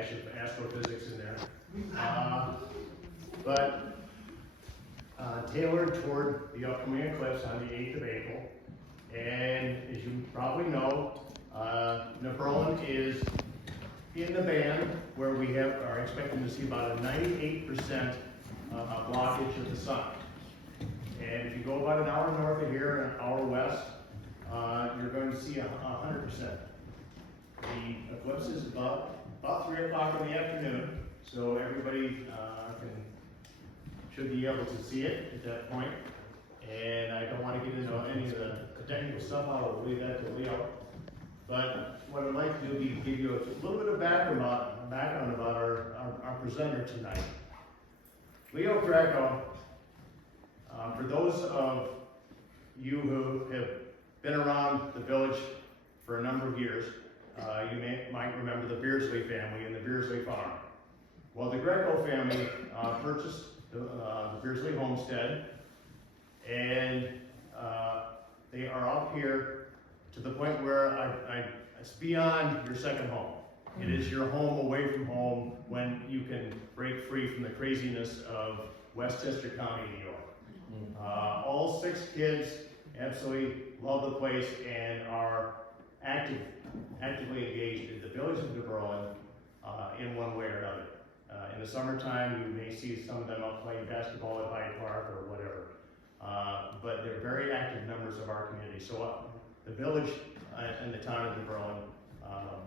dash of astrophysics in there. But tailored toward the upcoming eclipse on the 8th of April. And as you probably know, Neberlin is in the band where we are expecting to see about a 98% blockage of the sun. And if you go about an hour north of here and an hour west, you're going to see 100%. The eclipse is about 3 o'clock in the afternoon, so everybody should be able to see it at that point. And I don't want to get into any of the technical stuff. I'll leave that to Leo. But what I'd like to do is give you a little bit of background about our presenter tonight. Leo Greco, for those of you who have been around the village for a number of years, you might remember the Beardslee family and the Beardslee farm. Well, the Greco family purchased the Beardslee Homestead, and they are up here to the point where it's beyond your second home. It is your home away from home when you can break free from the craziness of Westchester County, New York. All 6 kids absolutely love the place and are actively engaged in the village of Neberlin in one way or another. In the summertime, you may see some of them out playing basketball at Hyde Park or whatever. But they're very active members of our community. So the village and the town of Neberlin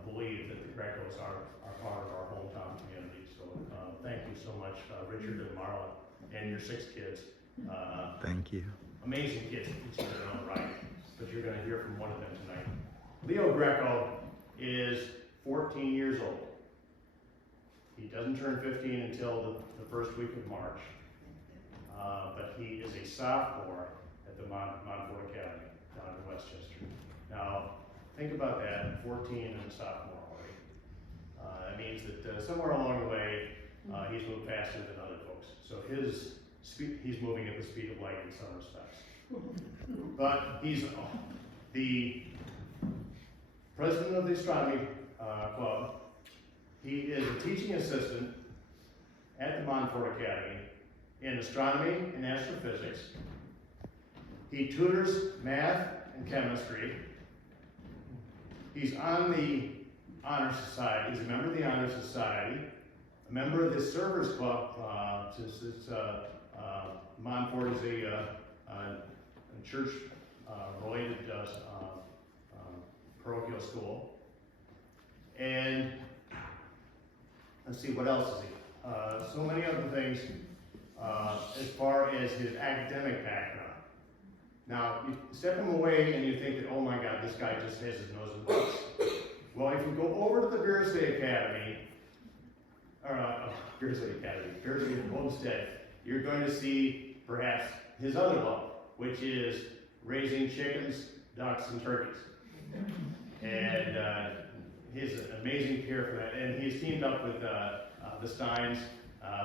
believe that the Grecos are part of our hometown community. So thank you so much, Richard and Marla, and your 6 kids. Thank you. Amazing kids, each in their own right, but you're going to hear from one of them tonight. Leo Greco is 14 years old. He doesn't turn 15 until the first week of March, but he is a sophomore at the Montfort Academy down in Westchester. Now, think about that, 14 and a sophomore already. That means that somewhere along the way, he's moved faster than other folks. So he's moving at the speed of light in some respects. But he's the president of the Astronomy Club. He is a teaching assistant at the Montfort Academy in astronomy and astrophysics. He tutors math and chemistry. He's on the Honor Society. He's a member of the Honor Society, a member of the Servers Club, since it's Montfort is a church-related parochial school. And let's see, what else is he? So many other things as far as his academic background. Now, you step him away and you think that, oh my God, this guy just has his nose in books. Well, if you go over to the Beardslee Academy, Beardslee Homestead, you're going to see perhaps his other love, which is raising chickens, ducks, and turkeys. And his amazing care for that. And he's teamed up with the Steins,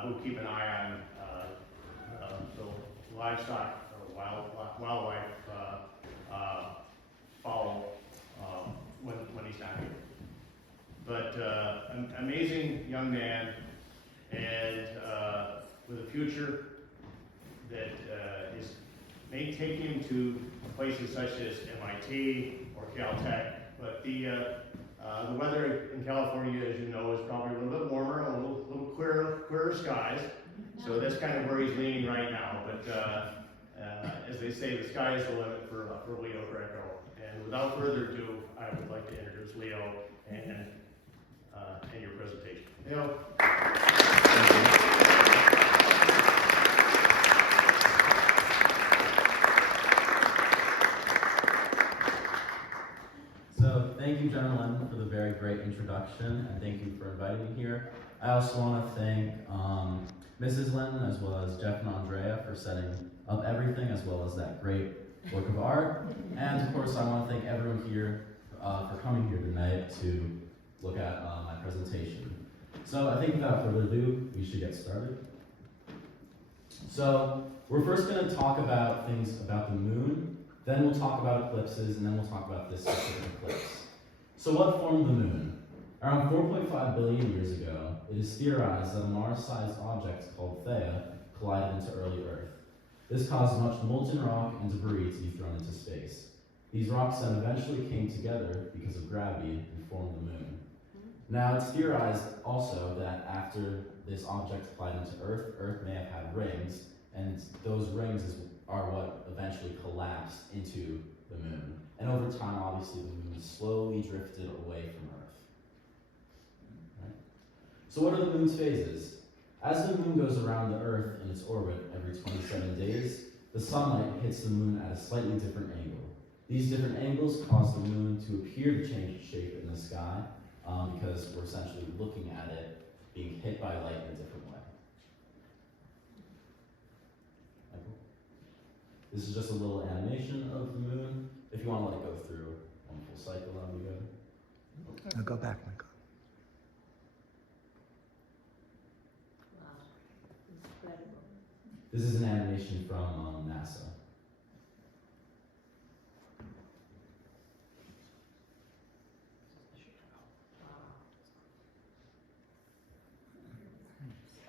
who keep an eye on the livestock or wildlife fowl when he's not here. But an amazing young man, and with a future that may take him to places such as MIT or Caltech. But the weather in California, as you know, is probably a little bit warmer, a little clearer skies. So that's kind of where he's leaning right now. But as they say, the sky is the limit for Leo Greco. And without further ado, I would like to introduce Leo and your presentation. Leo. So thank you, General Lennon, for the very great introduction, and thank you for inviting me here. I also want to thank Mrs. Lennon as well as Jeff and Andreia for setting up everything, as well as that great work of art. And of course, I want to thank everyone here for coming here tonight to look at my presentation. So I think without further ado, we should get started. So we're first going to talk about things about the moon, then we'll talk about eclipses, and then we'll talk about this specific eclipse. So what formed the moon? Around 4.5 billion years ago, it is theorized that a Mars-sized object called Theia collided into early Earth. This caused much molten rock and debris to be thrown into space. These rocks then eventually came together because of gravity and formed the moon. Now, it's theorized also that after this object collided into Earth, Earth may have had rings, and those rings are what eventually collapsed into the moon. And over time, obviously, the moon slowly drifted away from Earth. Right? So what are the moon's phases? As the moon goes around the Earth in its orbit every 27 days, the sunlight hits the moon at a slightly different angle. These different angles cause the moon to appear to change its shape in the sky because we're essentially looking at it being hit by light in a different way. This is just a little animation of the moon. If you want to let it go through one full cycle, that would be good. I'll go back, Michael. This is an animation from NASA.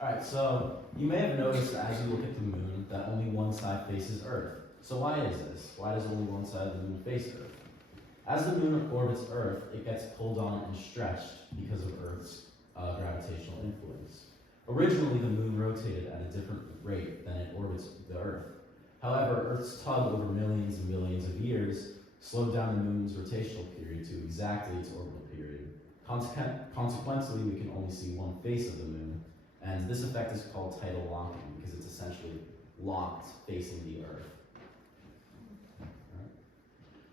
Alright, so you may have noticed as you look at the moon that only one side faces Earth. So why is this? Why does only one side of the moon face Earth? As the moon orbits Earth, it gets pulled on and stretched because of Earth's gravitational influence. Originally, the moon rotated at a different rate than it orbits the Earth. However, Earth's tug over millions and millions of years slowed down the moon's rotational period to exactly its orbital period. Consequently, we can only see one face of the moon, and this effect is called tidal locking because it's essentially locked facing the Earth. Right.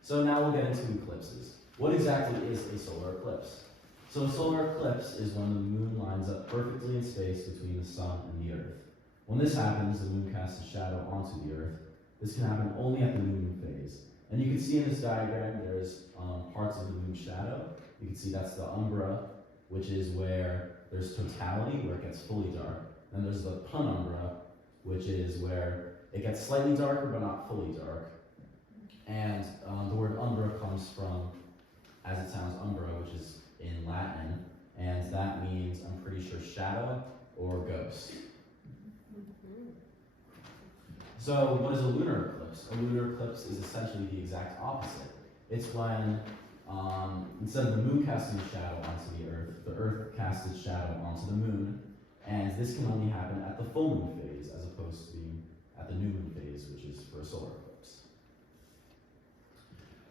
So now we'll get into eclipses. What exactly is a solar eclipse? So a solar eclipse is when the moon lines up perfectly in space between the sun and the Earth. When this happens, the moon casts a shadow onto the Earth. This can happen only at the new moon phase. And you can see in this diagram, there's parts of the moon's shadow. You can see that's the umbra, which is where there's totality, where it gets fully dark. And there's the penumbra, which is where it gets slightly darker, but not fully dark. And the word umbra comes from, as it sounds, umbra, which is in Latin, and that means, I'm pretty sure, shadow or ghost. So what is a lunar eclipse? A lunar eclipse is essentially the exact opposite. It's when, instead of the moon casting a shadow onto the Earth casts its shadow onto the moon, and this can only happen at the full moon phase, as opposed to being at the new moon phase, which is for a solar eclipse.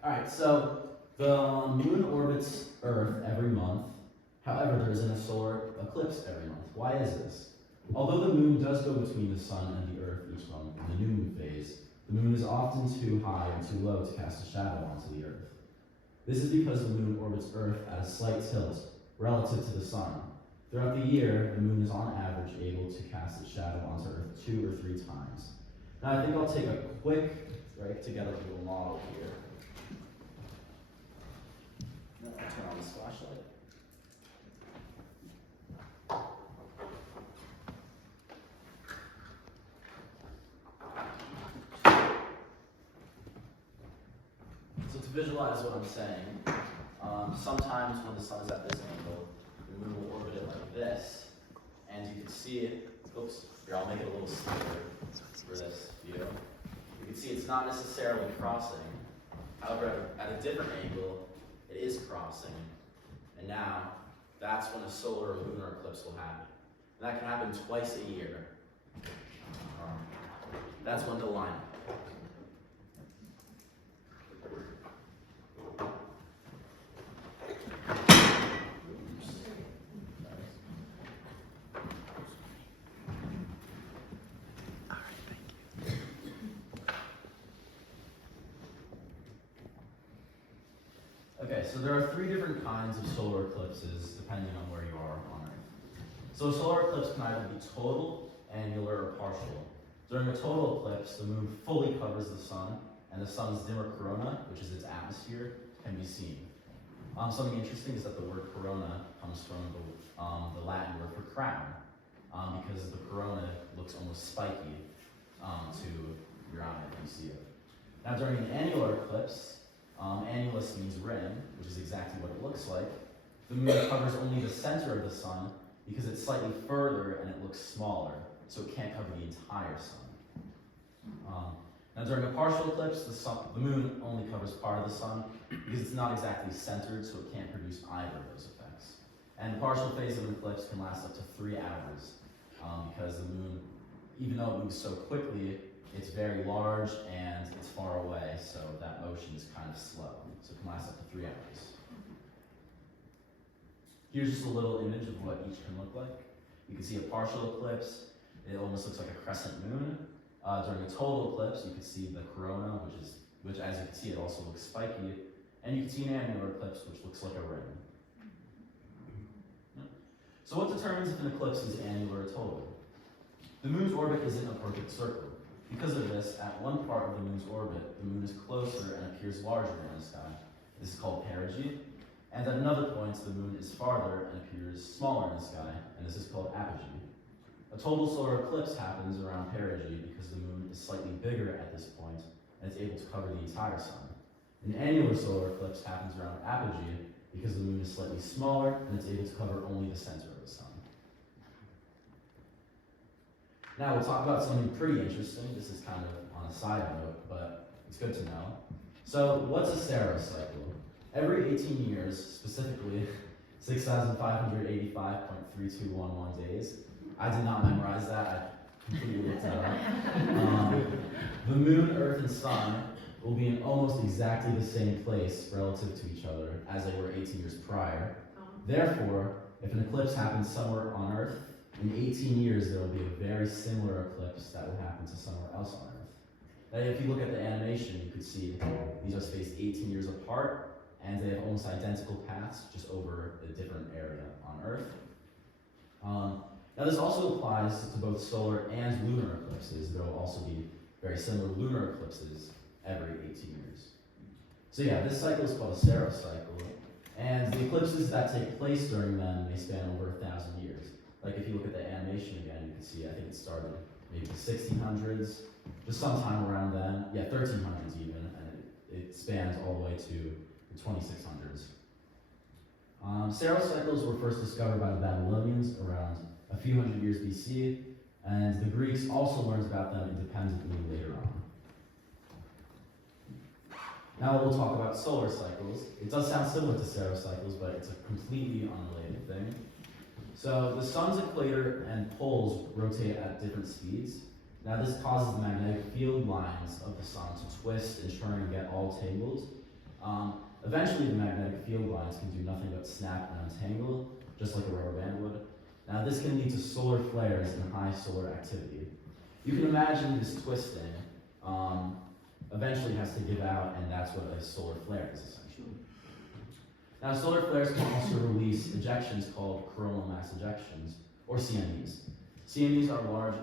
Alright, so the moon orbits Earth every month. However, there isn't a solar eclipse every month. Why is this? Although the moon does go between the sun and the Earth each month in the new moon phase, the moon is often too high or too low to cast a shadow onto the Earth. This is because the moon orbits Earth at a slight tilt relative to the sun. Throughout the year, the moon is on average able to cast its shadow onto Earth 2 or 3 times. Now I think I'll take a quick break to get a little model here. I'll turn on this flashlight. So to visualize what I'm saying, sometimes when the sun is at this angle, the moon will orbit it like this, and you can see it. Oops, here, I'll make it a little smoother for this view. You can see it's not necessarily crossing. However, at a different angle, it is crossing. And now, that's when a solar or lunar eclipse will happen. And that can happen twice a year. That's when to line up. Okay, so there are 3 different kinds of solar eclipses depending on where you are on Earth. So a solar eclipse can either be total, annular, or partial. During a total eclipse, the moon fully covers the sun, and the sun's dimmer corona, which is its atmosphere, can be seen. Something interesting is that the word corona comes from the Latin word for crown, because the corona looks almost spiky to your eye if you see it. Now during an annular eclipse, annulus means rim, which is exactly what it looks like, The moon covers only the center of the sun because it's slightly further and it looks smaller, so it can't cover the entire sun. Now during a partial eclipse, the moon only covers part of the sun because it's not exactly centered, so it can't produce either of those effects. And the partial phase of an eclipse can last up to 3 hours because the moon, even though it moves so quickly, it's very large and it's far away, so that motion is kind of slow. So it can last up to 3 hours. Here's just a little image of what each can look like. You can see a partial eclipse. It almost looks like a crescent moon. During a total eclipse, you can see the corona, which as you can see, it also looks spiky. And you can see an annular eclipse, which looks like a ring. So what determines if an eclipse is annular or total? The moon's orbit isn't a perfect circle. Because of this, at one part of the moon's orbit, the moon is closer and appears larger in the sky. This is called perigee. And at another point, the moon is farther and appears smaller in the sky, and this is called apogee. A total solar eclipse happens around perigee because the moon is slightly bigger at this point, and it's able to cover the entire sun. An annular solar eclipse happens around apogee because the moon is slightly smaller, and it's able to cover only the center of the sun. Now we'll talk about something pretty interesting. This is kind of on a side note, but it's good to know. So what's a serocycle? Every 18 years, specifically 6,585.3211 days, I did not memorize that, I completely looked that up. The moon, earth, and sun will be in almost exactly the same place relative to each other as they were 18 years prior. Therefore, if an eclipse happens somewhere on earth, in 18 years there will be a very similar eclipse that will happen to somewhere else on earth. Now if you look at the animation, you can see these are spaced 18 years apart, and they have almost identical paths, just over a different area on earth. Now this also applies to both solar and lunar eclipses. There will also be very similar lunar eclipses every 18 years. So yeah, this cycle is called a serocycle, and the eclipses that take place during them may span over 1,000 years. Like if you look at the animation again, you can see, I think it started maybe the 1600s, just sometime around then, yeah, 1300s even, and it spans all the way to the 2600s. Serocycles were first discovered by the Babylonians around a few hundred years BC, and the Greeks also learned about them independently later on. Now we'll talk about solar cycles. It does sound similar to serocycles, but it's a completely unrelated thing. So the sun's equator and poles rotate at different speeds. Now this causes the magnetic field lines of the sun to twist and turn and get all tangled. Eventually the magnetic field lines can do nothing but snap and untangle, just like a rubber band would. Now this can lead to solar flares and high solar activity. You can imagine this twisting eventually has to give out, and that's what a solar flare is essentially. Now solar flares can also release ejections called coronal mass ejections, or CMEs. CMEs are large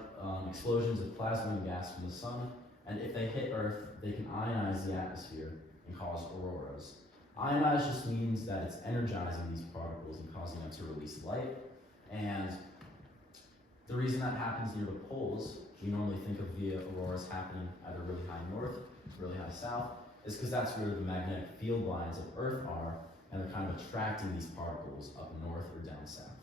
explosions of plasma and gas from the sun, and if they hit Earth, they can ionize the atmosphere and cause auroras. Ionize just means that it's energizing these particles and causing them to release light. And the reason that happens near the poles, we normally think of the auroras happening either really high north, really high south, is because that's where the magnetic field lines of Earth are, and they're kind of attracting these particles up north or down south.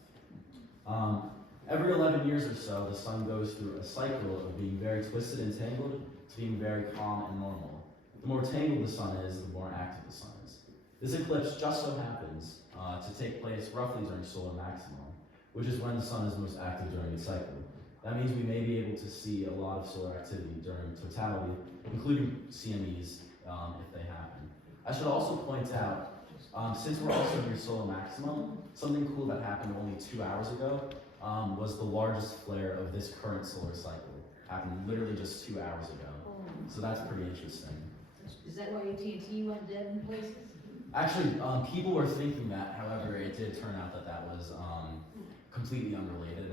Every 11 years or so, the sun goes through a cycle of being very twisted and tangled to being very calm and normal. The more tangled the sun is, the more active the sun is. This eclipse just so happens to take place roughly during solar maximum, which is when the sun is most active during its cycle. That means we may be able to see a lot of solar activity during totality, including CMEs if they happen. I should also point out, since we're also near solar maximum, something cool that happened only 2 hours ago was the largest flare of this current solar cycle. Happened literally just 2 hours ago. So that's pretty interesting. Is that why AT&T went dead in places? Actually, people were thinking that, however, it did turn out that that was completely unrelated.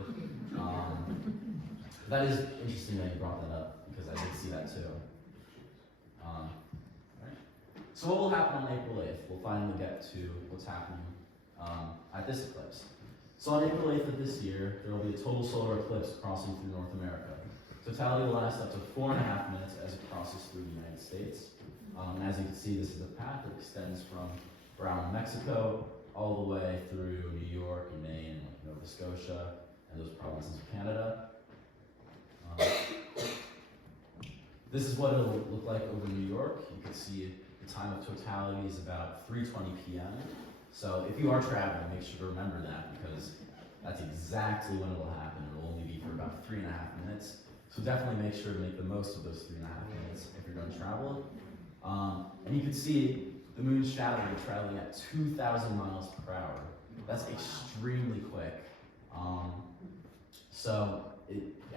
That is interesting that you brought that up, because I did see that too. Right. So what will happen on April 8th? We'll finally get to what's happening at this eclipse. So on April 8th of this year, there will be a total solar eclipse crossing through North America. Totality will last up to 4.5 minutes as it crosses through the United States. And as you can see, this is a path that extends from around Mexico all the way through New York and Maine, like Nova Scotia, and those provinces of Canada. This is what it'll look like over New York. You can see the time of totality is about 3:20 p.m. So if you are traveling, make sure to remember that, because that's exactly when it will happen. It will only be for about 3.5 minutes. So definitely make sure to make the most of those 3.5 minutes if you're going to travel. And you can see the moon's shadow traveling at 2,000 miles per hour. That's extremely quick.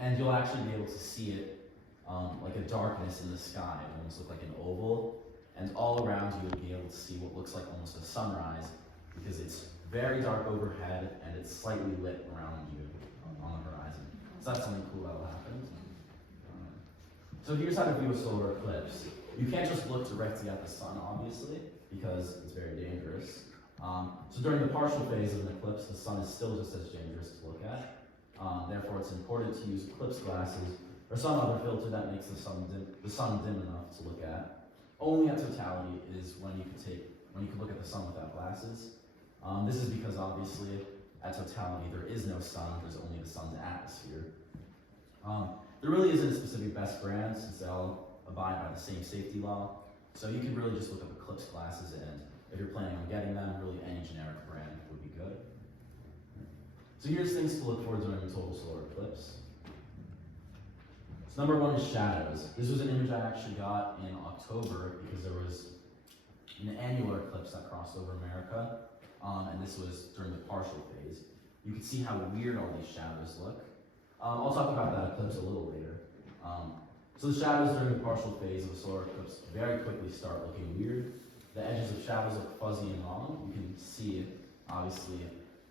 And you'll actually be able to see it like a darkness in the sky. It almost look like an oval. And all around you, you'll be able to see what looks like almost a sunrise, because it's very dark overhead and it's slightly lit around you on the horizon. So that's something cool that will happen. So here's how to view a solar eclipse. You can't just look directly at the sun, obviously, because it's very dangerous. So during the partial phase of an eclipse, the sun is still just as dangerous to look at. Therefore, it's important to use eclipse glasses or some other filter that makes the sun dim enough to look at. Only at totality is when you can look at the sun without glasses. This is because obviously at totality there is no sun, there's only the sun's atmosphere. There really isn't a specific best brand, since they all abide by the same safety law. So you can really just look up eclipse glasses, and if you're planning on getting them, really any generic brand would be good. So here's things to look for during a total solar eclipse. So number one is shadows. This was an image I actually got in October because there was an annular eclipse that crossed over America, and this was during the partial phase. You can see how weird all these shadows look. I'll talk about that eclipse a little later. So the shadows during the partial phase of a solar eclipse very quickly start looking weird. The edges of shadows look fuzzy and wrong. You can see, obviously,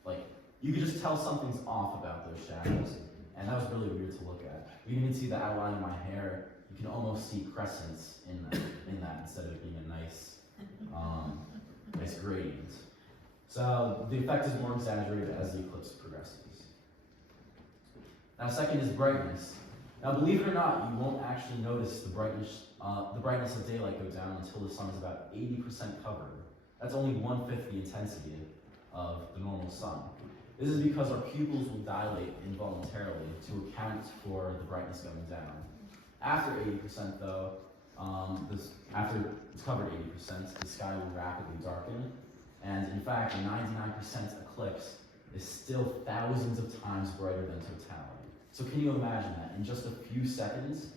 like, you can just tell something's off about those shadows, and that was really weird to look at. You can even see the outline of my hair. You can almost see crescents in that instead of being a nice gradient. So the effect is more exaggerated as the eclipse progresses. Now, second is brightness. Now, believe it or not, you won't actually notice the brightness of daylight go down until the sun is about 80% covered. That's only 1/5 the intensity of the normal sun. This is because our pupils will dilate involuntarily to account for the brightness going down. After 80% though, after it's covered 80%, the sky will rapidly darken. And in fact, a 99% eclipse is still thousands of times brighter than totality. So can you imagine that? In just a few seconds,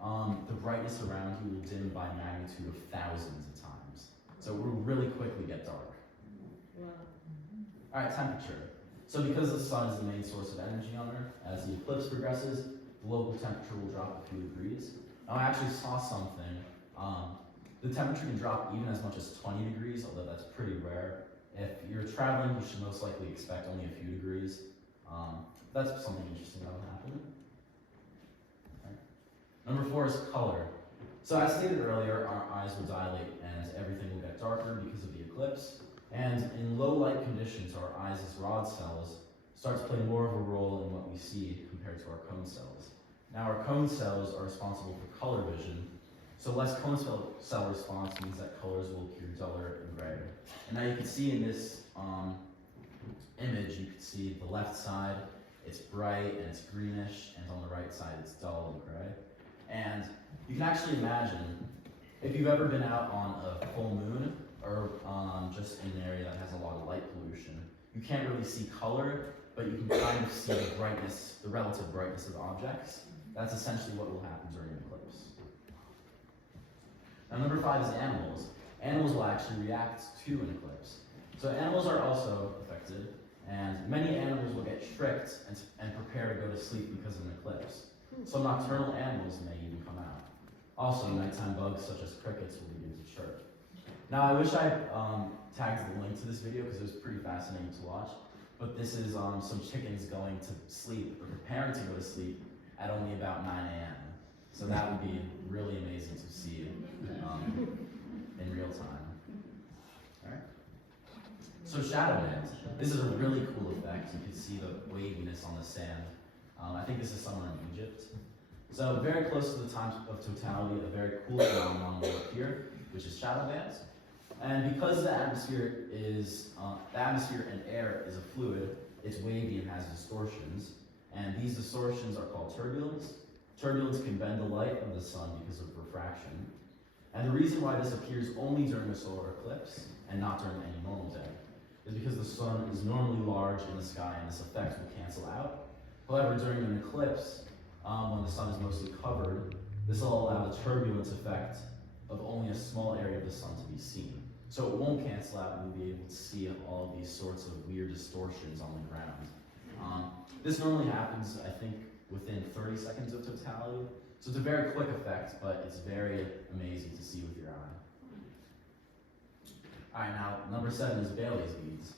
the brightness around you will dim by a magnitude of thousands of times. So it will really quickly get dark. All right, temperature. So because the sun is the main source of energy on Earth, as the eclipse progresses, the local temperature will drop a few degrees. Now, I actually saw something. The temperature can drop even as much as 20 degrees, although that's pretty rare. If you're traveling, you should most likely expect only a few degrees. That's something interesting that will happen. Okay. Number 4 is color. So as stated earlier, our eyes will dilate and everything will get darker because of the eclipse. And in low light conditions, our eyes' rod cells start to play more of a role in what we see compared to our cone cells. Now, our cone cells are responsible for color vision, so less cone cell response means that colors will appear duller and grayer. And now you can see in this image, you can see the left side, it's bright and it's greenish, and on the right side, it's dull and gray. And you can actually imagine, if you've ever been out on a full moon, or just in an area that has a lot of light pollution, you can't really see color, but you can kind of see the brightness, the relative brightness of objects. That's essentially what will happen during an eclipse. Now, number 5 is animals. Animals will actually react to an eclipse. So animals are also affected, and many animals will get tricked and prepare to go to sleep because of an eclipse. Some nocturnal animals may even come out. Also, nighttime bugs such as crickets will begin to chirp. Now, I wish I tagged the link to this video because it was pretty fascinating to watch, but this is some chickens going to sleep, or preparing to go to sleep at only about 9 a.m. So that would be really amazing to see in real time. All right. So shadow bands. This is a really cool effect. You can see the waviness on the sand. I think this is somewhere in Egypt. So very close to the time of totality, a very cool phenomenon will appear, which is shadow bands. And because the atmosphere and air is a fluid, it's wavy and has distortions. And these distortions are called turbulence. Turbulence can bend the light of the sun because of refraction. And the reason why this appears only during a solar eclipse and not during any normal day is because the sun is normally large in the sky and this effect will cancel out. However, during an eclipse, when the sun is mostly covered, this will allow the turbulence effect of only a small area of the sun to be seen. So it won't cancel out and we'll be able to see all of these sorts of weird distortions on the ground. This normally happens, I think, within 30 seconds of totality. So it's a very quick effect, but it's very amazing to see with your eye. Alright, now number 7 is Bailey's beads.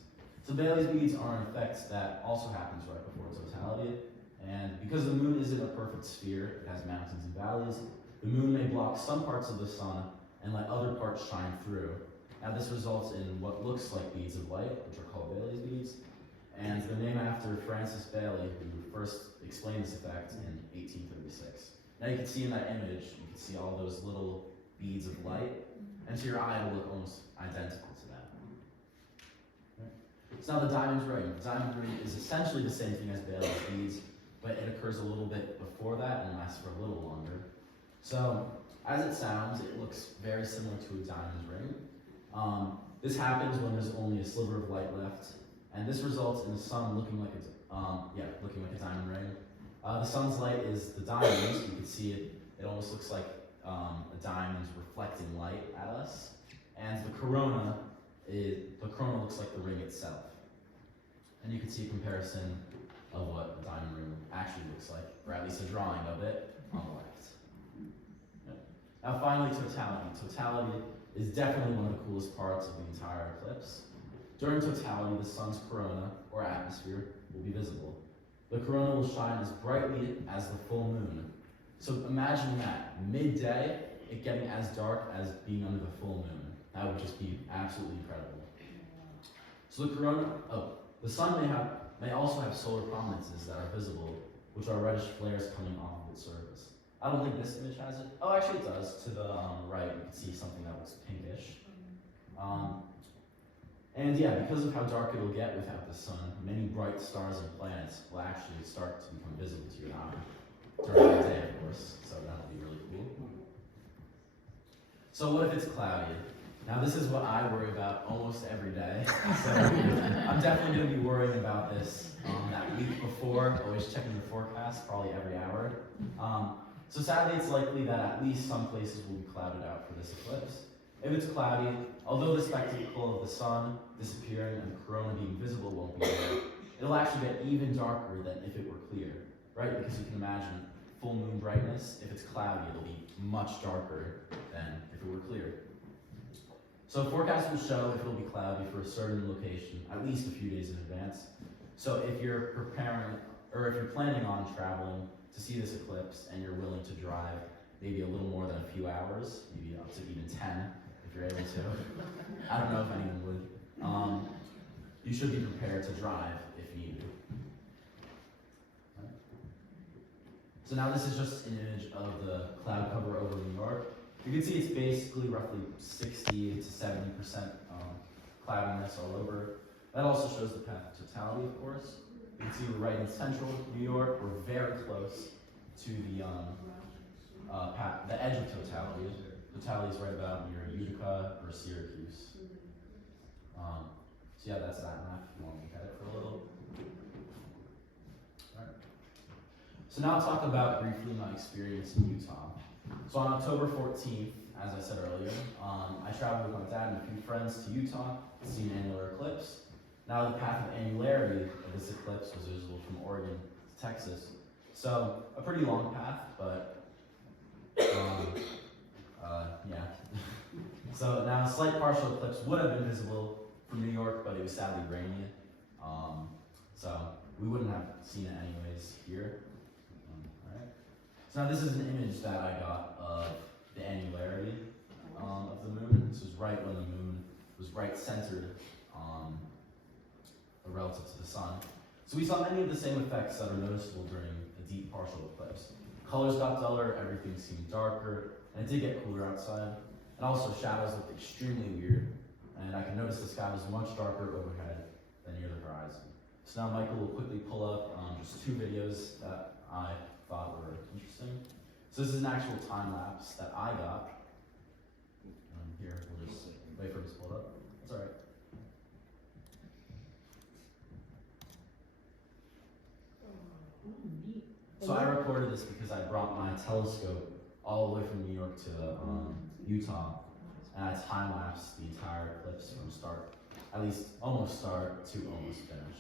So Bailey's beads are an effect that also happens right before totality. And because the moon isn't a perfect sphere, it has mountains and valleys, the moon may block some parts of the sun and let other parts shine through. Now this results in what looks like beads of light, which are called Bailey's beads. And they're named after Francis Bailey, who first explained this effect in 1836. Now you can see in that image, you can see all those little beads of light, and to your eye it will look almost identical to that. Right. So now the diamond ring. The diamond ring is essentially the same thing as Bailey's beads, but it occurs a little bit before that and lasts for a little longer. So as it sounds, it looks very similar to a diamond ring. This happens when there's only a sliver of light left, and this results in the sun looking like a diamond ring. The sun's light is the diamonds. You can see it. It almost looks like a diamond reflecting light at us. And the corona looks like the ring itself. And you can see a comparison of what a diamond ring actually looks like, or at least a drawing of it on the left. Yep. Now finally, totality. Totality is definitely one of the coolest parts of the entire eclipse. During totality, the sun's corona, or atmosphere, will be visible. The corona will shine as brightly as the full moon. So imagine that, midday, it getting as dark as being under the full moon. That would just be absolutely incredible. So the sun may also have solar prominences that are visible, which are reddish flares coming off of its surface. I don't think this image has it. Oh, actually it does. To the right, you can see something that looks pinkish. And yeah, because of how dark it'll get without the sun, many bright stars and planets will actually start to become visible to your eye during the day, of course. So that'll be really cool. So what if it's cloudy? Now this is what I worry about almost every day. So I'm definitely going to be worrying about this that week before, always checking the forecast, probably every hour. So sadly, it's likely that at least some places will be clouded out for this eclipse. If it's cloudy, although the spectacle of the sun disappearing and the corona being visible won't be there, it'll actually get even darker than if it were clear, right? Because you can imagine full moon brightness, if it's cloudy, it'll be much darker than if it were clear. So forecasts will show if it'll be cloudy for a certain location at least a few days in advance. So if you're planning on traveling to see this eclipse and you're willing to drive maybe a little more than a few hours, maybe up to even 10 if you're able to. I don't know if anyone would. You should be prepared to drive if needed. Right. So now this is just an image of the cloud cover over New York. You can see it's basically roughly 60 to 70% cloudiness all over. That also shows the path of totality, of course. You can see we're right in central New York. We're very close to the edge of totality. Totality is right about near Utica or Syracuse. So yeah, that's that map if you want to look at it for a little. All right. So now I'll talk about briefly my experience in Utah. So on October 14th, as I said earlier, I traveled with my dad and a few friends to Utah to see an annular eclipse. Now the path of annularity of this eclipse was visible from Oregon to Texas. So a pretty long path, but yeah. So now a slight partial eclipse would have been visible from New York, but it was sadly rainy. So we wouldn't have seen it anyways here. Alright. So now this is an image that I got of the annularity of the moon. This was right when the moon was right centered relative to the sun. So we saw many of the same effects that are noticeable during a deep partial eclipse. Colors got duller, everything seemed darker, and it did get cooler outside. And also shadows looked extremely weird. and I can notice the sky was much darker overhead than near the horizon. So now Michael will quickly pull up just 2 videos that I thought were interesting. So this is an actual time lapse that I got. Here, we'll just wait for it to pull up. That's all right. Neat. So I recorded this because I brought my telescope all the way from New York to Utah, and I time-lapsed the entire eclipse from start, at least almost start to almost finish.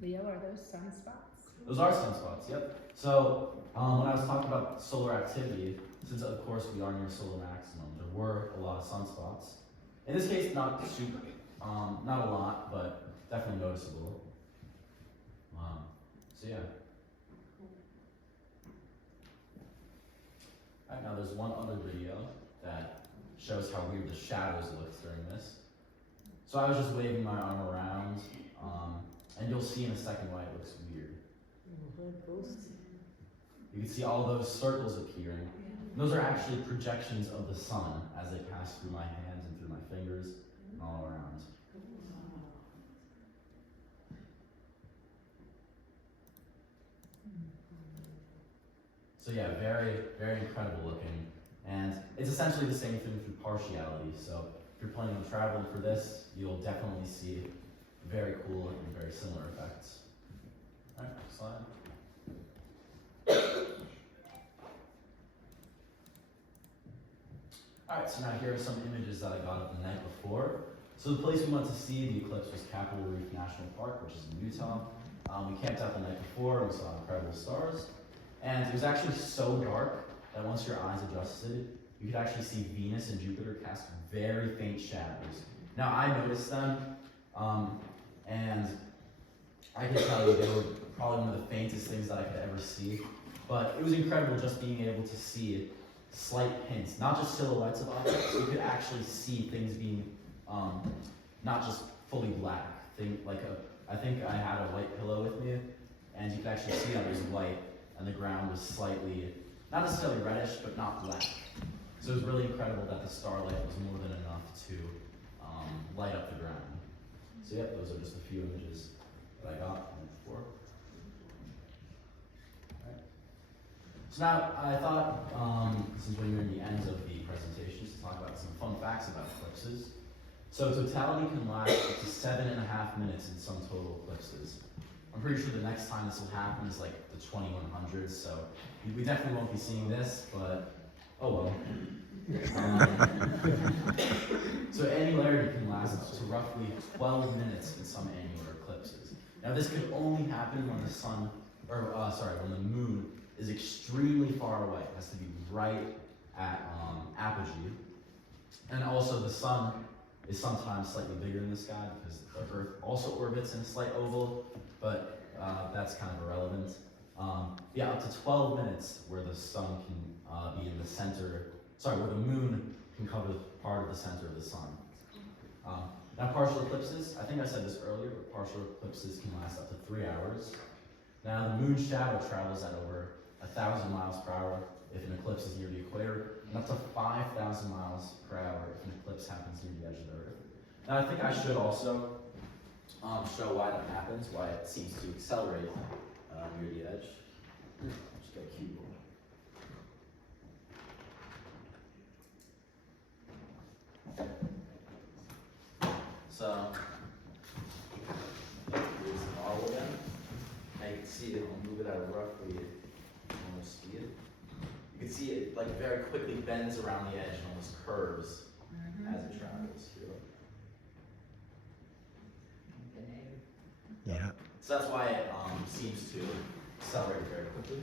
Leo, are those sunspots? Those are sunspots, yep. So when I was talking about solar activity, since of course we are near solar maximum, there were a lot of sunspots. In this case, not super, not a lot, but definitely noticeable. So yeah. Alright, now there's one other video that shows how weird the shadows looked during this. So I was just waving my arm around, and you'll see in a second why it looks weird. You can see all those circles appearing. And those are actually projections of the sun as they pass through my hands and through my fingers and all around. So yeah, very, very incredible looking. And it's essentially the same thing through partiality. So if you're planning on traveling for this, you'll definitely see very cool and very similar effects. All right, next slide. Alright, so now here are some images that I got of the night before. So the place we went to see the eclipse was Capitol Reef National Park, which is in Utah. We camped out the night before, we saw incredible stars. And it was actually so dark that once your eyes adjusted, you could actually see Venus and Jupiter cast very faint shadows. Now I noticed them, and I can tell you they were probably one of the faintest things that I could ever see. But it was incredible just being able to see slight hints, not just silhouettes of objects. You could actually see things being not just fully black. I think I had a white pillow with me, and you could actually see that it was white, and the ground was slightly, not necessarily reddish, but not black. So it was really incredible that the starlight was more than enough to light up the ground. So yeah, those are just a few images that I got from before. So now, I thought, since we're near the ends of the presentations, to talk about some fun facts about eclipses. So totality can last up to 7.5 minutes in some total eclipses. I'm pretty sure the next time this will happen is like the 2100s, so we definitely won't be seeing this, but oh well. So annularity can last up to roughly 12 minutes in some annular eclipses. Now this could only happen when the sun, when the moon is extremely far away. It has to be right at apogee. And also the sun is sometimes slightly bigger in the sky because the Earth also orbits in a slight oval, but that's kind of irrelevant. Yeah, up to 12 minutes where the sun can be in the center, where the moon can cover part of the center of the sun. Now partial eclipses, I think I said this earlier, but partial eclipses can last up to 3 hours. Now the moon's shadow travels at over 1,000 miles per hour if an eclipse is near the equator, and up to 5,000 miles per hour if an eclipse happens near the edge of the Earth. Now I think I should also show why that happens, why it seems to accelerate near the edge. Just get a keyboard. So, here's the model again. Now you can see it, I'll move it at a roughly normal speed. You can see it like very quickly bends around the edge and almost curves as it travels here. Yeah. So that's why it seems to accelerate very quickly.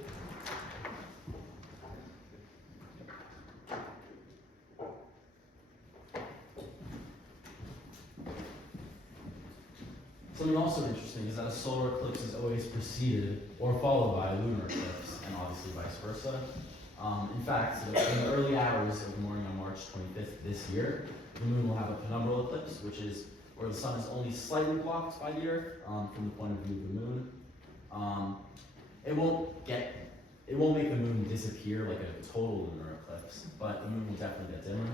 Something also interesting is that a solar eclipse is always preceded or followed by a lunar eclipse, and obviously vice versa. In fact, in the early hours of the morning on March 25th this year, the moon will have a penumbral eclipse, which is where the sun is only slightly blocked by the Earth from the point of view of the moon. It won't get it won't make the moon disappear like a total lunar eclipse, but the moon will definitely get dimmer.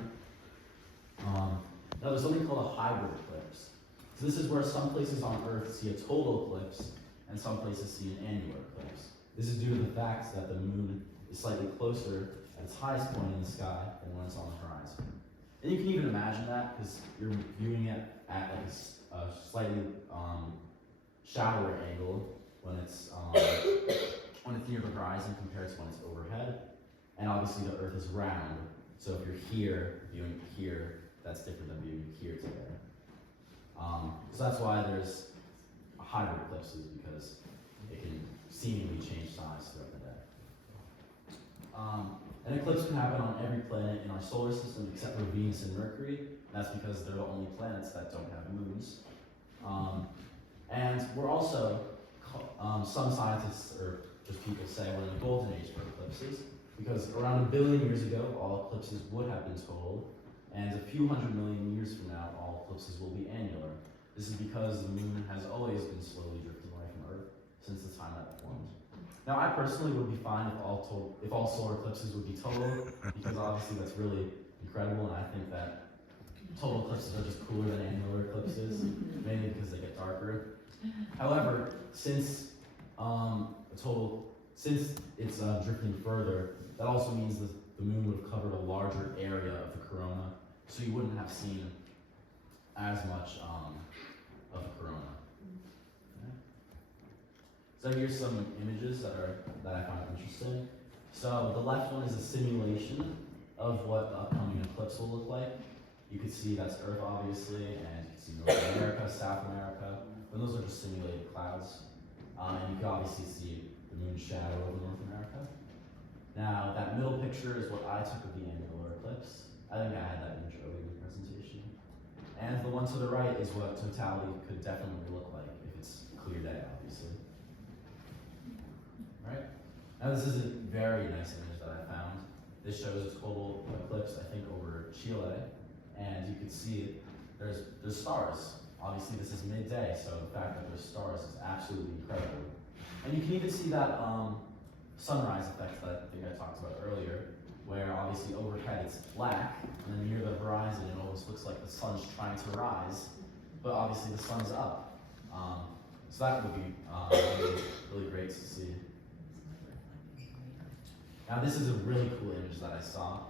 Now there's something called a hybrid eclipse. So this is where some places on Earth see a total eclipse and some places see an annular eclipse. This is due to the fact that the moon is slightly closer at its highest point in the sky than when it's on the horizon. And you can even imagine that because you're viewing it at like a slightly shallower angle when it's near the horizon compared to when it's overhead. And obviously the Earth is round, so if you're here, viewing here, that's different than viewing here together. So that's why there's hybrid eclipses, because it can seemingly change size throughout the day. An eclipse can happen on every planet in our solar system except for Venus and Mercury. That's because they're the only planets that don't have moons. And we're also, some scientists or just people say we're in the golden age for eclipses, because around 1 billion years ago, all eclipses would have been total, and a few 100 million years from now, all eclipses will be annular. This is because the moon has always been slowly drifting away from Earth since the time that it formed. Now, I personally would be fine if all solar eclipses would be total, because obviously that's really incredible, and I think that total eclipses are just cooler than annular eclipses, mainly because they get darker. However, since it's drifting further, that also means that the moon would have covered a larger area of the corona, so you wouldn't have seen as much of the corona. Okay. So here's some images that I found interesting. So the left one is a simulation of what the upcoming eclipse will look like. You can see that's Earth, obviously, and you can see North America, South America, but those are just simulated clouds. And you can obviously see the moon's shadow over North America. Now, that middle picture is what I took of the annular eclipse. I think I had that image earlier in the presentation. And the one to the right is what totality could definitely look like if it's a clear day, obviously. Right? Now, this is a very nice image that I found. This shows a total eclipse, I think, over Chile. And you can see there's stars. Obviously, this is midday, so the fact that there's stars is absolutely incredible. And you can even see that sunrise effect that I think I talked about earlier, where obviously overhead it's black, and then near the horizon it almost looks like the sun's trying to rise, but obviously the sun's up. So that would be really great to see. Now this is a really cool image that I saw.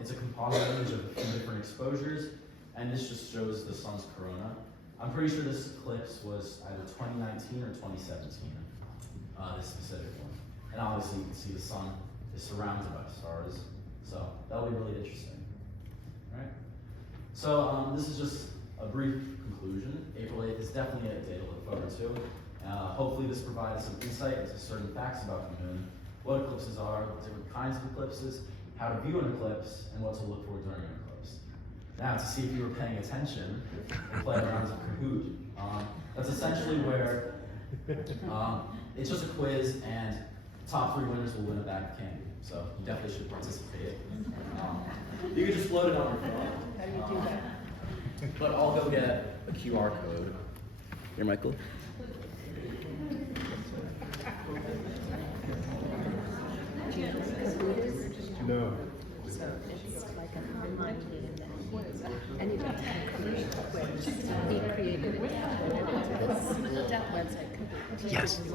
It's a composite image of a few different exposures, and this just shows the sun's corona. I'm pretty sure this eclipse was either 2019 or 2017, this specific one. And obviously you can see the sun is surrounded by stars, so that'll be really interesting. All right? So this is just a brief conclusion. April 8th is definitely a day to look forward to. Hopefully this provides some insight into certain facts about the moon, what eclipses are, different kinds of eclipses, how to view an eclipse, and what to look for during an eclipse. Now, to see if you were paying attention and playing around with Kahoot, that's essentially where it's just a quiz, and top 3 winners will win a bag of candy. So you definitely should participate. You can just float it on your phone. How do you do that? But I'll go get a QR code. Here, Michael. No. It's like a reminder. What is that? And you got commercial quiz. He created it. That website. Yes. And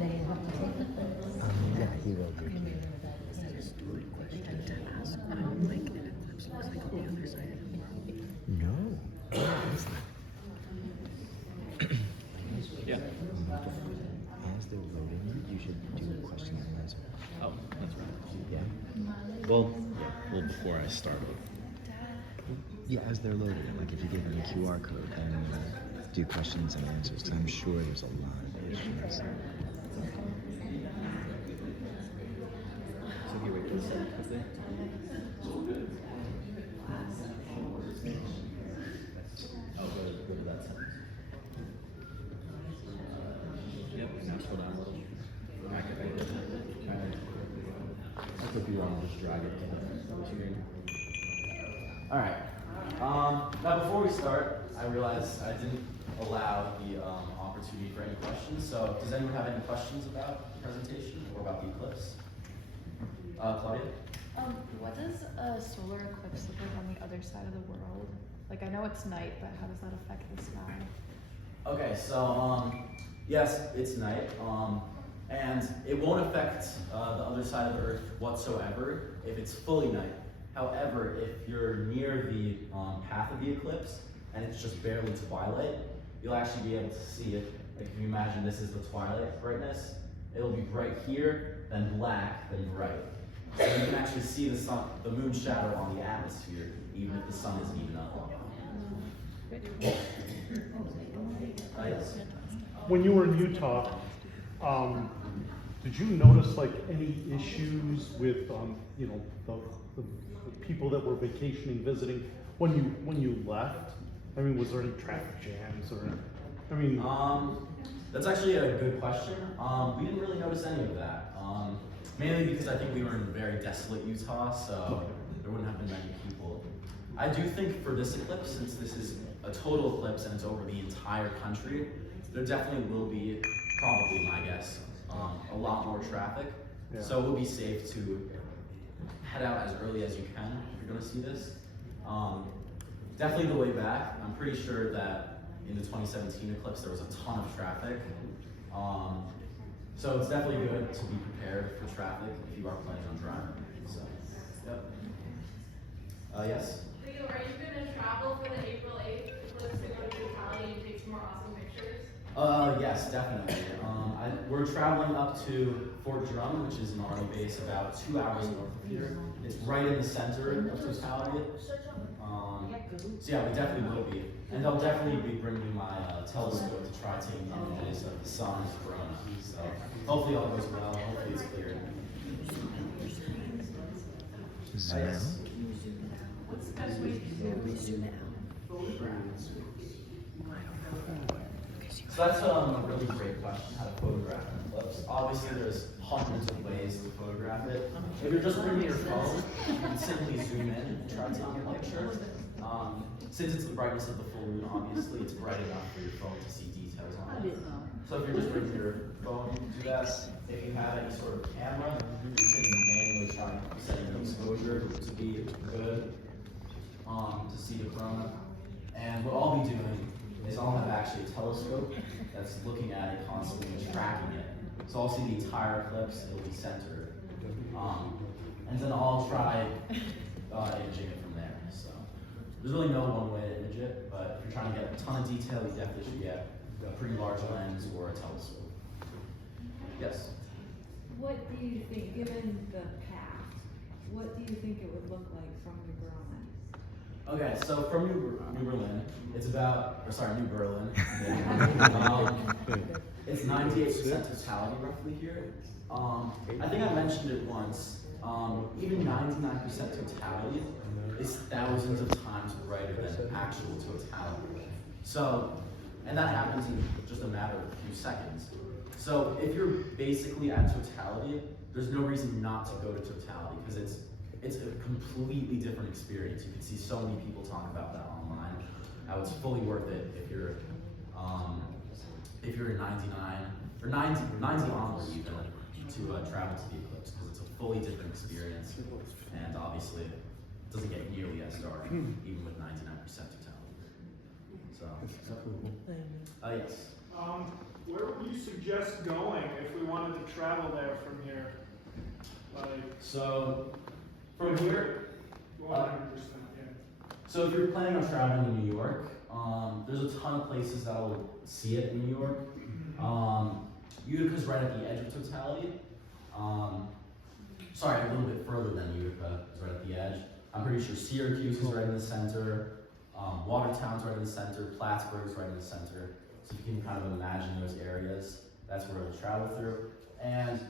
then you have to take the quiz. Yeah, he will do. No. Yeah. As they're loading, you should do question and answer. Oh, that's right. Yeah. Well, before I start. Yeah, as they're loading, like if you give them a QR code and then do questions and answers, because I'm sure there's a lot of questions. So here we go. Go to that sentence. Yep, now scroll down a little. I could be wrong, just drag it to the screen. Alright. Now before we start, I realized I didn't allow the opportunity for any questions. So does anyone have any questions about the presentation or about the eclipse? Claudia? What does a solar eclipse look like on the other side of the world? Like, I know it's night, but how does that affect the sky? Okay, so yes, it's night, and it won't affect the other side of the Earth whatsoever if it's fully night. However, if you're near the path of the eclipse and it's just barely twilight, you'll actually be able to see it. Like if you imagine this is the twilight brightness, it'll be bright here, then black, then bright. So you can actually see the sun, the moon's shadow on the atmosphere, even if the sun isn't even up. Yes. When you were in Utah, did you notice like any issues with you know, the people that were vacationing, visiting when you left? I mean, was there any traffic jams or? I mean, that's actually a good question. We didn't really notice any of that. Mainly because I think we were in very desolate Utah, so there wouldn't have been many people. I do think for this eclipse, since this is a total eclipse and it's over the entire country, there definitely will be, probably my guess, a lot more traffic. Yeah. So it will be safe to head out as early as you can if you're going to see this. Definitely the way back, I'm pretty sure that in the 2017 eclipse there was a ton of traffic. So it's definitely good to be prepared for traffic if you are planning on driving. So, yep. Yes? Leo, are you going to travel for the April 8th eclipse to go to totality and take some more awesome pictures? Yes, definitely. We're traveling up to Fort Drum, which is an army base about 2 hours north of here. It's right in the center of totality. So yeah, we definitely will be. And I'll definitely be bringing my telescope to try taking images of the sun and corona. So hopefully all goes well, hopefully it's clear. Zoom out. What's the best way to do So that's a really great question, how to photograph an eclipse. Obviously there's hundreds of ways to photograph it. If you're just bringing your phone, you can simply zoom in and try to take a picture. Since it's the brightness of the full moon, obviously it's bright enough for your phone to see details on it. So if you're just bringing your phone, you can do that. If you have any sort of camera, you can manually try to set your exposure to be good, to see the corona. And what I'll be doing is I'll have actually a telescope that's looking at it constantly and tracking it. So I'll see the entire eclipse, it'll be centered. And then I'll try imaging it from there. So there's really no one way to image it, but if you're trying to get a ton of detail, you definitely should get a pretty large lens or a telescope. Yes? What do you think, given the path, what do you think it would look like from New Berlin? Okay, so from New Berlin, it's about, or sorry, New Berlin. It's 98% totality roughly here. I think I mentioned it once. Even 99% totality is thousands of times brighter than actual totality. So, and that happens in just a matter of a few seconds. So if you're basically at totality, there's no reason not to go to totality because it's a completely different experience. You can see so many people talk about that online. How it's fully worth it if you're in 99 or 90 onward even to travel to the eclipse because it's a fully different experience and obviously it doesn't get nearly as dark even with 99% totality. So, yes. Where would you suggest going if we wanted to travel there from here? Like, So, from here, 100%, yeah. so if you're planning on traveling to New York, there's a ton of places that will see it in New York. Utica's right at the edge of totality. Sorry, a little bit further than Utica is right at the edge. I'm pretty sure Syracuse is right in the center. Watertown's right in the center. Plattsburgh's right in the center. So you can kind of imagine those areas. That's where it'll travel through. And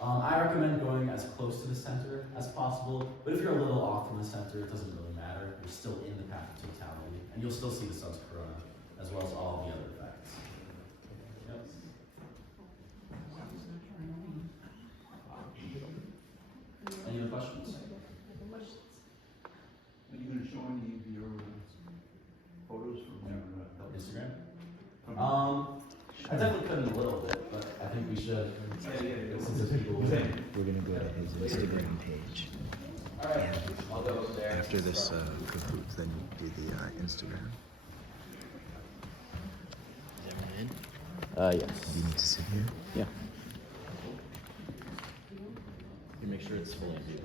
I recommend going as close to the center as possible. But if you're a little off from the center, it doesn't really matter. You're still in the path of totality. And you'll still see the sun's corona, as well as all the other effects. Yep. Any other questions? Are you going to show any of your photos from your Instagram? I definitely couldn't a little bit, but I think we should. Since people We're gonna go to his Instagram page. Alright, I'll go there. After this Kahoot, then you do the Instagram. Is everyone in? Yes. Do you need to sit here? Yeah. You make sure it's fully empty.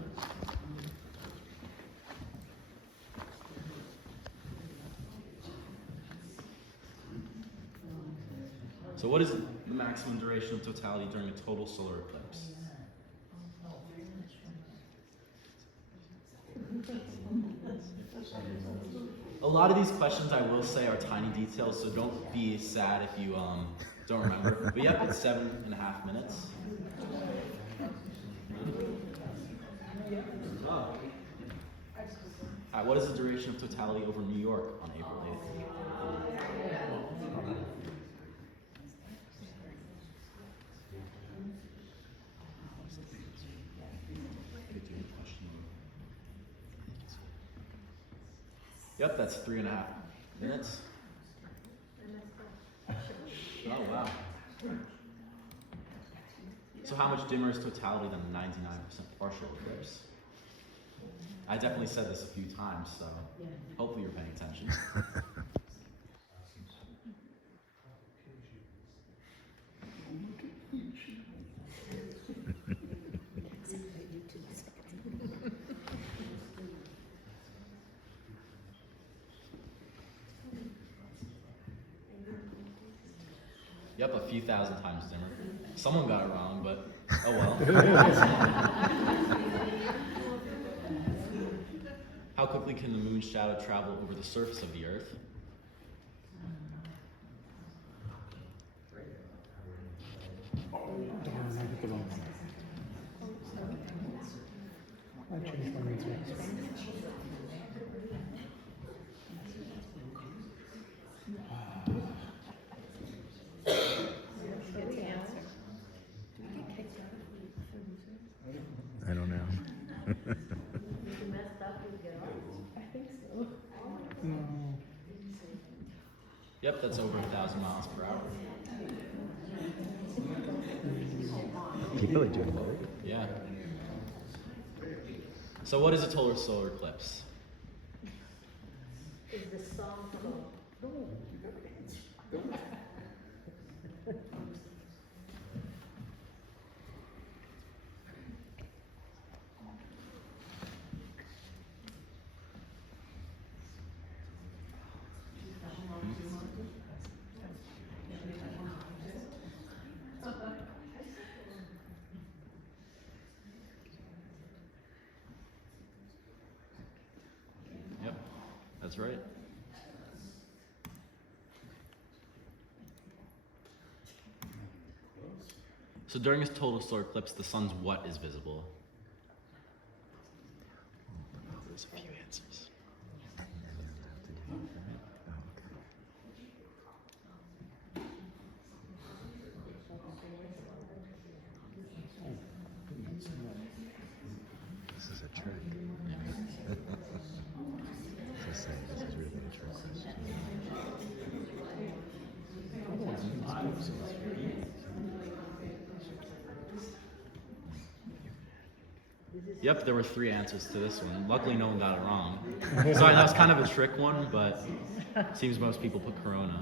So what is the maximum duration of totality during a total solar eclipse? A lot of these questions, I will say, are tiny details, so don't be sad if you don't remember. But yep, it's 7.5 minutes. Alright, what is the duration of totality over New York on April 8th? Yep, that's 3.5 minutes. Oh, wow. So how much dimmer is totality than the 99% partial eclipse? I definitely said this a few times, so hopefully you're paying attention. Yep, a few thousand times dimmer. Someone got it wrong, but oh well. How quickly can the moon's shadow travel over the surface of the Earth? I don't know. Yep, that's over 1,000 miles per hour. People are doing well. Yeah. So what is a total solar eclipse? Yep, that's right. So during a total solar eclipse, the sun's what is visible? There's a few answers. This is a trick. This is really a trick question. Yep, there were 3 answers to this one. Luckily, no one got it wrong. So I know it's kind of a trick one, but it seems most people put Corona.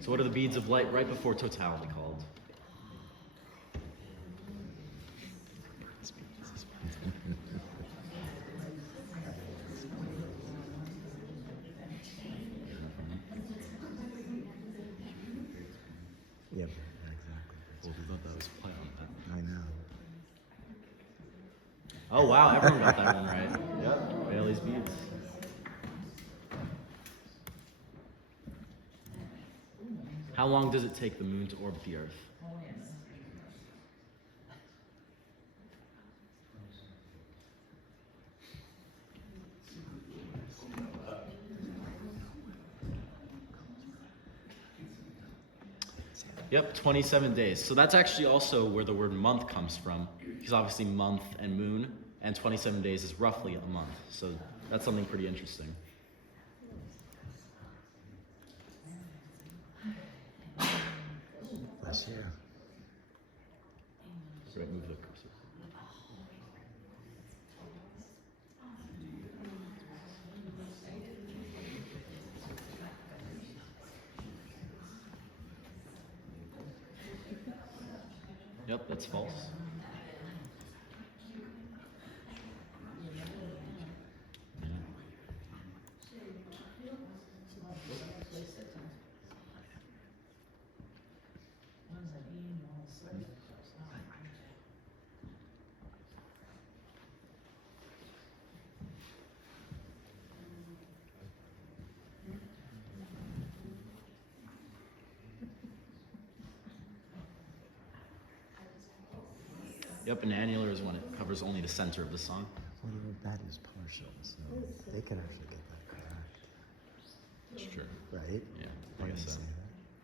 So what are the beads of light right before totality called? Yep, exactly. Well, we thought that was play on I know. that. Oh wow, everyone got that one right. Yep, Bailey's beads. How long does it take the moon to orbit the Earth? Yep, 27 days. So that's actually also where the word month comes from, because obviously month and moon, and 27 days is roughly a month. So that's something pretty interesting. Yes, sir. Right, move the cursor. Yep, that's false. Yep, an annular is when it covers only the center of the sun. Well, that is partial, so they could actually get that correct, That's true. right? Yeah, Why I guess did so. say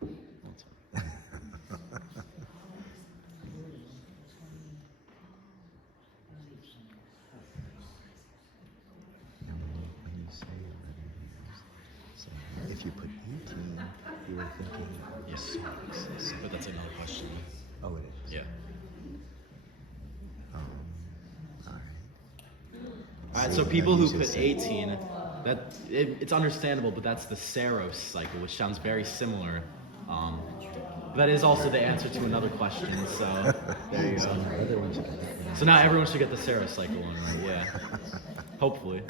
Well, it's fine. that? Now, when you say 11 years, so if you put 18, you were thinking Yes. But that's another question. Oh, it is. Yeah. All right. Alright, so people who put 18, it's understandable, but that's the Saros cycle, which sounds very similar. That is also the answer to another question, so there you go. Everyone should get that. So now everyone should get the Saros cycle one right, yeah. Hopefully.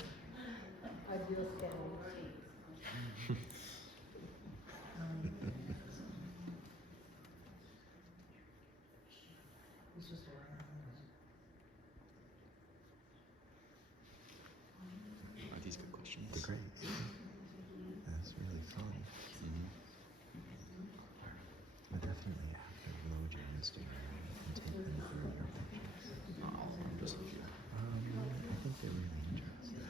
Are these good questions? They're great. That's really fun. I definitely have to load your Instagram and take them through your pictures. Just a few. I think they're really interesting.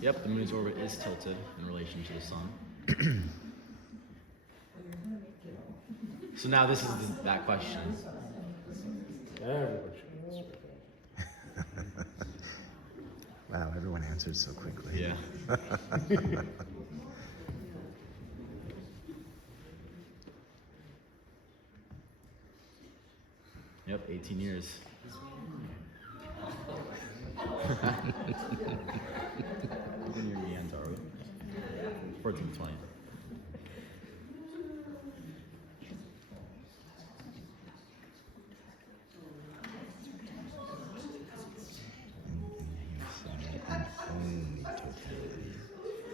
Yep, the moon's orbit is tilted in relation to the sun. So now this is that question. Wow, everyone answered so quickly. Yeah. Yep, 18 years. When you're in the end, are we? 14 to 20.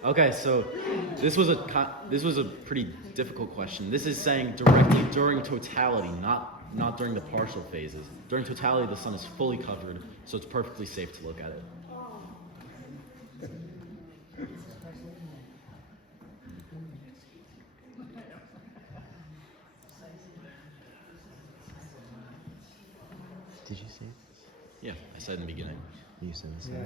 Okay, so this was a pretty difficult question. This is saying directly during totality, not during the partial phases. During totality, the sun is fully covered, so it's perfectly safe to look at it. Did you say this? Yeah, I said in the beginning. You said this? Yeah.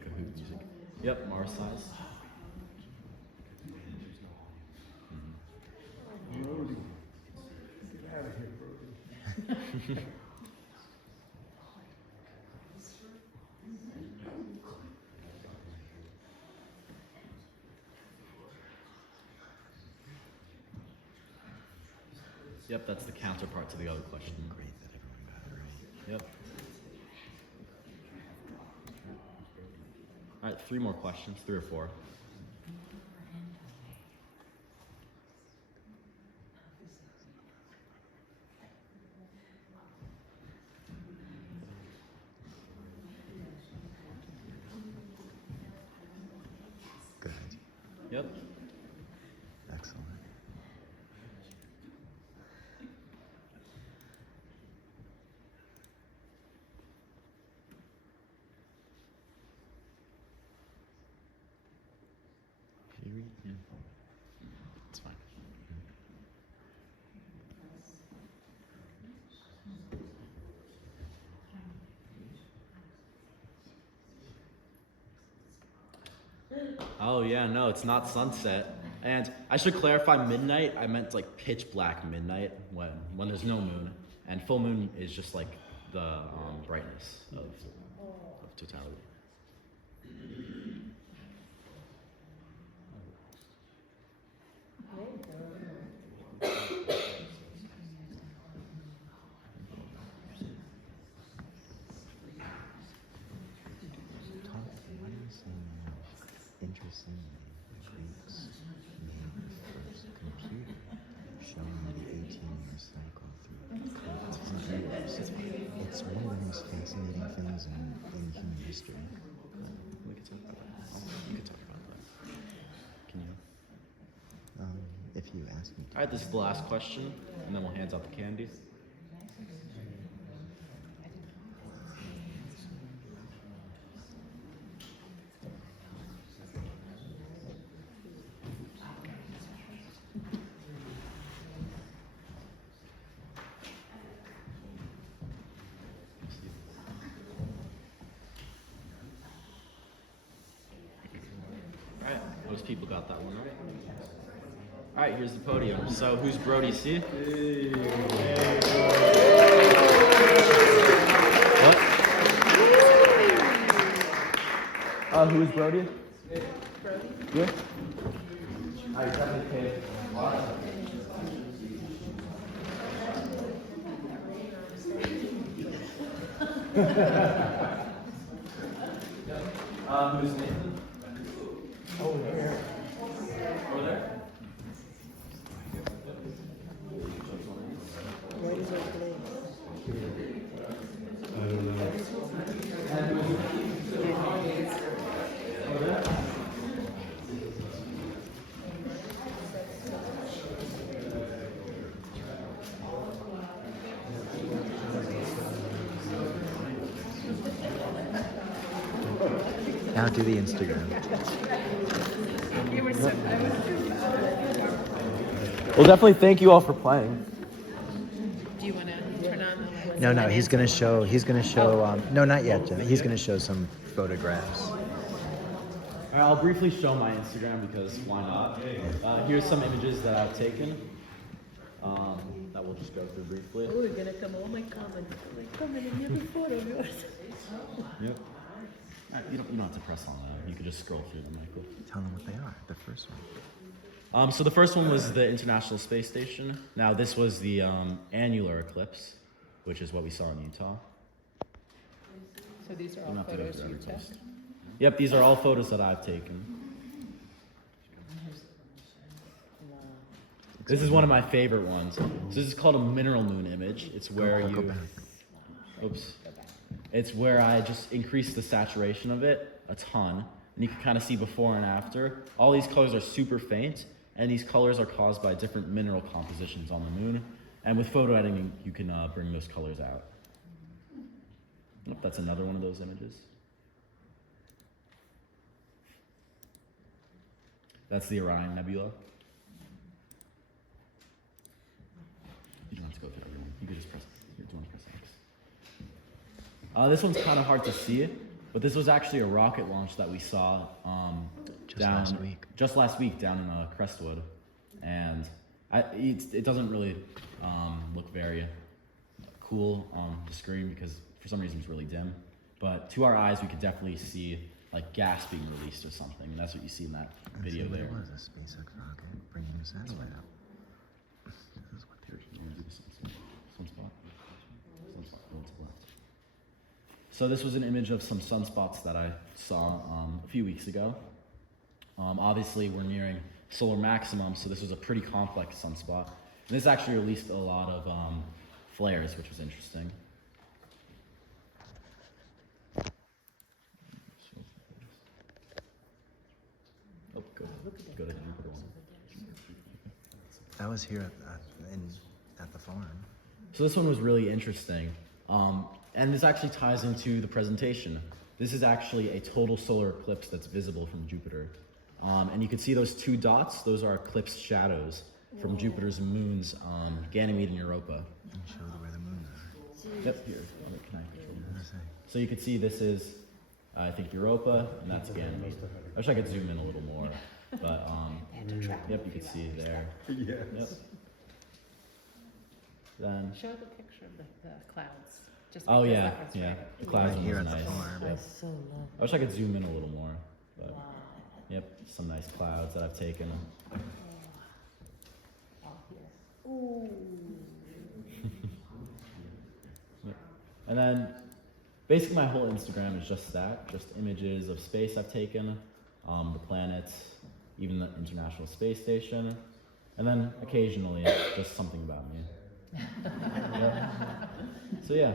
Kahoot music. Yep, Mars size. Brody. Get out of here, Brody. Yep, that's the counterpart to the other question. Great that everyone got it right. Yep. All right, 3 more questions, 3 or 4. Good. Yep. Excellent. Can you read? Yeah. It's fine. Oh yeah, no, it's not sunset. And I should clarify midnight, I meant like pitch black midnight when there's no moon. And full moon is just like the brightness of totality. Interestingly, the Greeks made the first computer showing the 18-year cycle through thousands of years. It's one of the most fascinating things in human history. We could talk about that. You could talk about that. Can you? If you ask me to. All right, this is the last question, and then we'll hand out the candy. Most people got that one right. All right, here's the podium. So who's Brody C? What? Who's Brody? Brody? Yeah. All right, definitely who's Nathan? Over there. Over there? Where is our place? I don't know. Over there? Now do the Instagram. You were so Well, definitely thank you all for playing. Do you want to turn on the No, he's gonna show, no, not yet, Jen. He's gonna show some photographs. All right, I'll briefly show my Instagram because why not? Here's some images that I've taken that we'll just go through briefly. Oh, you're gonna come on my comment. And every photo of yours. Yep. All right, you don't have to press on that. You can just scroll through them, Michael. Tell them what they are, the first one. So the first one was the International Space Station. Now this was the annular eclipse, which is what we saw in Utah. So these are You all don't have to go photos through you every took? post. Yep, these are all photos that I've taken. This is one of my favorite ones. So this is called a mineral moon image. It's where Go back. Oops. It's where I just increased the saturation of it a ton. And you can kind of see before and after. All these colors are super faint, and these colors are caused by different mineral compositions on the moon. And with photo editing, you can bring those colors out. Yep, that's another one of those images. That's the Orion Nebula. You don't have to go through everyone. You can just press. Here, do you want to press X? This one's kind of hard to see, but this was actually a rocket launch that we saw just last week down in Crestwood, and it doesn't really look very cool on the screen because for some reason it's really dim. But to our eyes, we could definitely see like gas being released or something. And that's what you see in that video there. It was a SpaceX rocket bringing a satellite up. So this was an image of some sunspots that I saw a few weeks ago. Obviously, we're nearing solar maximum, so this was a pretty complex sunspot. And this actually released a lot of flares, which was interesting. Oh, go to Jupiter one. That was here at the farm. So this one was really interesting. And this actually ties into the presentation. This is actually a total solar eclipse that's visible from Jupiter. And you can see those two dots, those are eclipse shadows from Jupiter's moons, Ganymede and Europa. And show where the moons are. Yep, here. Can I control this? So you can see this is, I think, Europa, and that's Ganymede. I wish I could zoom in a little more, but yep, you can see there. Yes. Yep. Then, Show the picture of the clouds. Just oh because yeah, that was yeah, right. the clouds Right one here was at the nice. farm. Yep. So lovely. I wish I could zoom in a little more, but Wow. yep, some nice clouds that I've taken. Oh, here. Ooh. Yep. And then, basically my whole Instagram is just that, just images of space I've taken, the planets, even the International Space Station, and then occasionally just something about me. Yep. So yeah.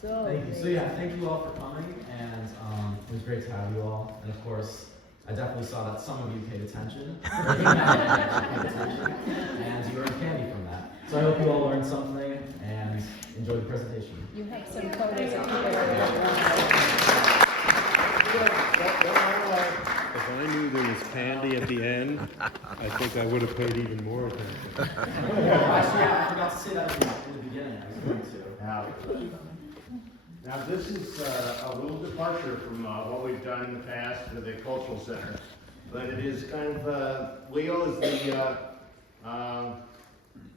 So Thank you. So yeah, thank you all for coming, and it was great to have you all. And of course, I definitely saw that some of you paid attention, and you earned candy from that. So I hope you all learned something and enjoyed the presentation. you have some photos of people. If I knew there was candy at the end, I think I would have paid even more attention. Actually, I forgot to say that in the beginning. I was going to. Now this is a little departure from what we've done in the past with the Cultural Center, but it is kind of, Leo is the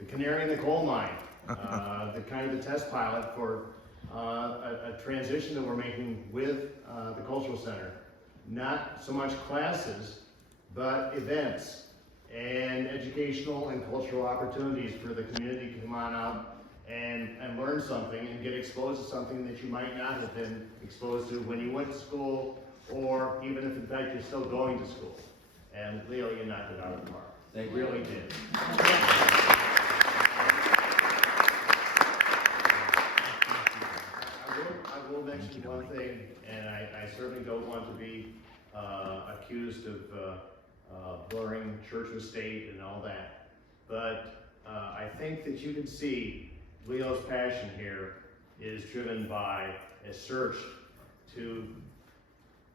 canary in the coal mine, the kind of the test pilot for a transition that we're making with the Cultural Center. Not so much classes, but events and educational and cultural opportunities for the community to come on out and learn something and get exposed to something that you might not have been exposed to when you went to school, or even if in fact you're still going to school. And Leo, you knocked it out of the park. They really did. I will mention one thing, and I certainly don't want to be accused of blurring church with state and all that, but I think that you can see Leo's passion here is driven by a search to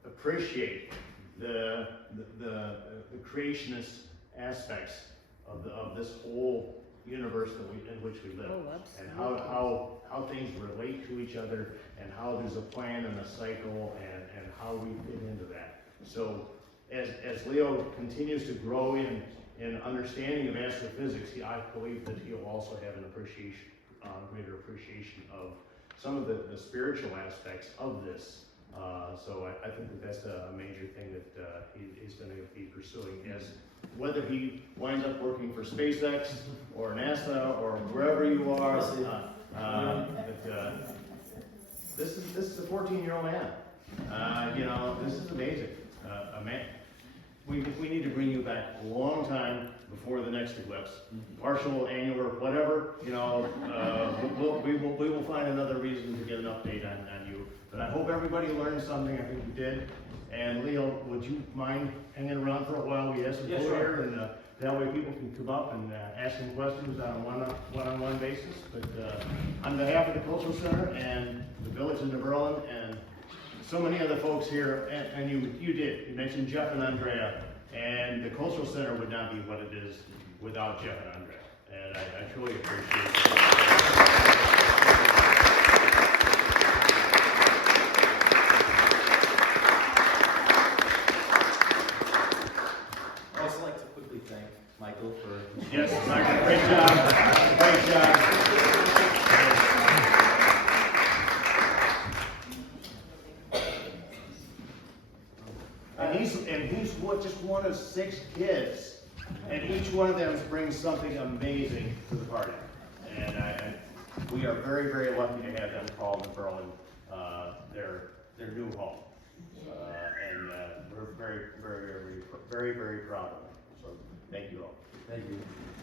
appreciate the creationist aspects of this whole universe in which we live, and how things relate to each other, and how there's a plan and a cycle, and how we fit into that. So as Leo continues to grow in understanding of astrophysics, I believe that he'll also have an appreciation, greater appreciation of some of the spiritual aspects of this. So I think that that's a major thing that he's going to be pursuing, as whether he winds up working for SpaceX or NASA or wherever you are. This is a 14-year-old man. This is amazing. A man. We need to bring you back a long time before the next eclipse, partial, annular, whatever. We will find another reason to get an update on you. But I hope everybody learned something. I think you did. And Leo, would you mind hanging around for a while? We have some food here, and that way people can come up and ask some questions on a one-on-one basis. But on behalf of the Cultural Center and the Village of New Berlin and so many other folks here, and you mentioned Jeff and Andreia, and the Cultural Center would not be what it is without Jeff and Andreia, and I truly appreciate it. I'd also like to quickly thank Michael for... Yes, Michael, great job, great job. And he's just one of 6 kids, and each one of them brings something amazing to the party. And we are very, very lucky to have them call New Berlin their new home. And we're very, very, very, very, very proud of them. So thank you all. Thank you.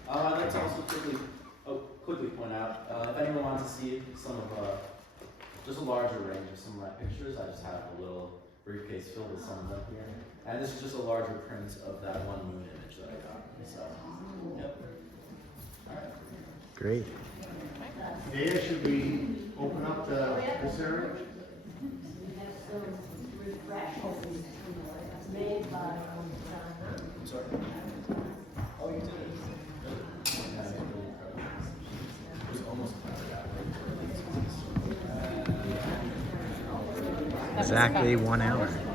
I'd like to also quickly point out, if anyone wants to see some of, just a larger range of some of my pictures, I just have a little briefcase filled with some of them here. And this is just a larger print of that one moon image that I got. So, yep. All right. Great. Dea, should we open up this area? We have some refreshments made by I'm sorry. Oh, you did it. Exactly 1 hour.